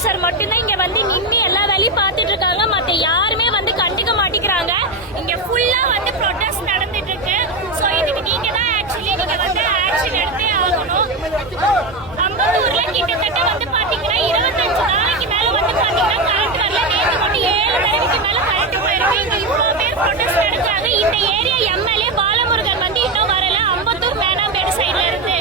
Officer மட்டும்தான் இங்க வந்து நின்று எல்லா வேலையும் பார்த்துட்டு இருக்காங்க. மத்த யாருமே வந்து கண்டுக்க மாட்டேங்கிறாங்க. இங்க ஃபுல்லா வந்து ப்ரொடெஸ்ட் நடந்துட்டு இருக்கு. சோ இதுக்கு நீங்க தான் ஆக்சுவலி நீங்க வந்து ஆக்ஷன் எடுத்தே ஆகணும். அம்பத்தூர்ல கிட்டத்தட்ட வந்து பாத்தீங்கன்னா 25 நாளைக்கு மேல வந்து பாத்தீங்கன்னா கரண்ட் வரல. நேற்று மட்டும் 7 தடவைக்கு மேல கரண்ட் போயிருக்கு. இங்க இவ்வளவு பேர் ப்ரொடெஸ்ட் நடக்காங்க. இந்த ஏரியா எம்எல்ஏ பாலமுருகன் வந்து இன்னும் வரல. அம்பத்தூர் மேனாம்பேடு சைடுல இருந்து.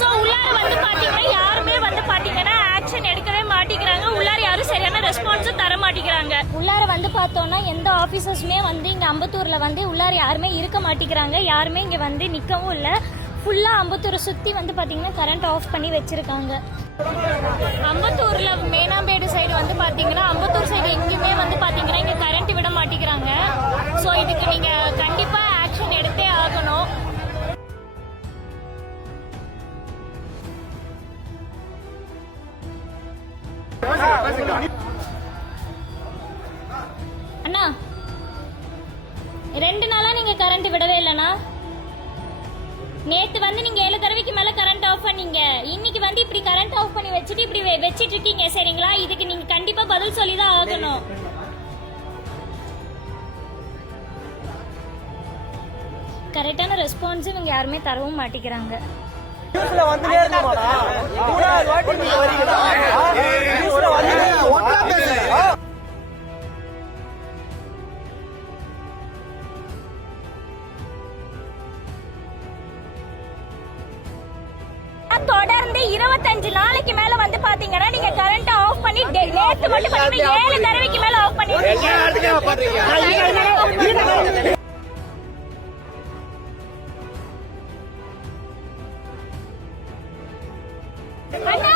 சோ உள்ளார வந்து பாத்தீங்கன்னா யாருமே வந்து பாத்தீங்கன்னா ஆக்ஷன் எடுக்கவே மாட்டேங்கிறாங்க. உள்ளார யாரும் சரியான ரெஸ்பான்ஸும் தர மாட்டேங்கிறாங்க. உள்ளார வந்து பார்த்தோம்னா எந்த ஆபீசர்ஸுமே வந்து இங்க அம்பத்தூர்ல வந்து உள்ளார யாருமே இருக்க மாட்டேங்கிறாங்க. யாருமே இங்க வந்து நிக்கவும் இல்ல. ஃபுல்லா அம்பத்தூரை சுத்தி வந்து பாத்தீங்கன்னா கரண்ட் ஆஃப் பண்ணி வச்சிருக்காங்க. அம்பத்தூர்ல மேனாம்பேடு சைடு வந்து பாத்தீங்கன்னா அம்பத்தூர் சைடு எங்கேயுமே வந்து பாத்தீங்கன்னா இங்க கரண்ட் விட மாட்டேங்கிறாங்க. சோ இதுக்கு நீங்க கண்டிப்பா ஆக்ஷன் எடுத்தே ஆகணும். அண்ணா 2 நாளா நீங்க கரண்ட் விடவே இல்லைண்ணா. நேத்து வந்து நீங்க 7 தடவைக்கு மேல கரண்ட் ஆஃப் பண்ணீங்க. இன்னைக்கு வந்து இப்படி கரண்ட் ஆஃப் பண்ணி வச்சுட்டு இப்படி வச்சிட்டு இருக்கீங்க சரிங்களா? இதுக்கு நீங்க கண்டிப்பா பதில் சொல்லிதான் ஆகணும். கரெக்டான ரெஸ்பான்ஸ் இவங்க யாருமே தரவும் மாட்டேங்கிறாங்க. தொடர்ந்து 25 நாளைக்கு மேல வந்து பாத்தீங்கன்னா நீங்க கரண்ட் ஆஃப் பண்ணி நேத்து மட்டும் 7 தடவைக்கு மேல ஆஃப் பண்ணிருக்கீங்க. அண்ணா